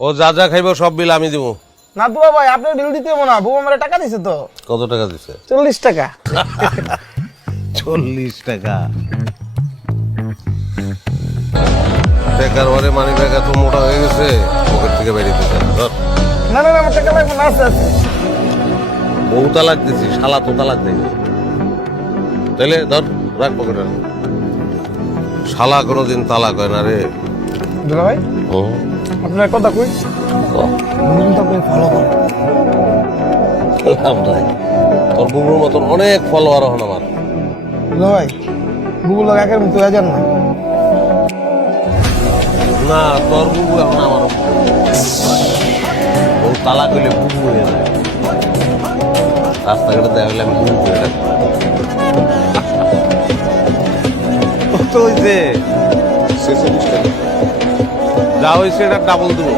ও যা যা খাইব সব বিল আমি দিব। না দুলা ভাই আপনার বিল দিতে হবো না, বউ আমার টাকা দিছে তো। কত টাকা দিছে? 40 টাকা। 40 টাকা? টাকার ওরে মানি ব্যাগ এত মোটা হয়ে গেছে পকেট থেকে বেরিয়ে দিতে। না না না, আমার টাকা লাগবে না, আছে আছে। বউ তালাক দিছি, শালা তো তালাক দেয়নি। তাইলে ধর, রাখ পকেটে। শালা কোনোদিন তালাক হয় না রে। দুলা ভাই আপনার কথা কই, তো আপনি ফলো করেন। লাভ নাই, তোর বুবুর মতন অনেক ফলোয়ার হন আমার। দুলা ভাই গুগল একের মতো হয়ে যান না। না, তোর বুবু এখন আমার বউ তালাক হইলে বুবু হয়ে যায়। রাস্তাঘাটে দেখা হইলে আমি বুবু করে ডাকি। কত হয়েছে? 46 টাকা। যা হয়েছে এটা ডাবল দেবো।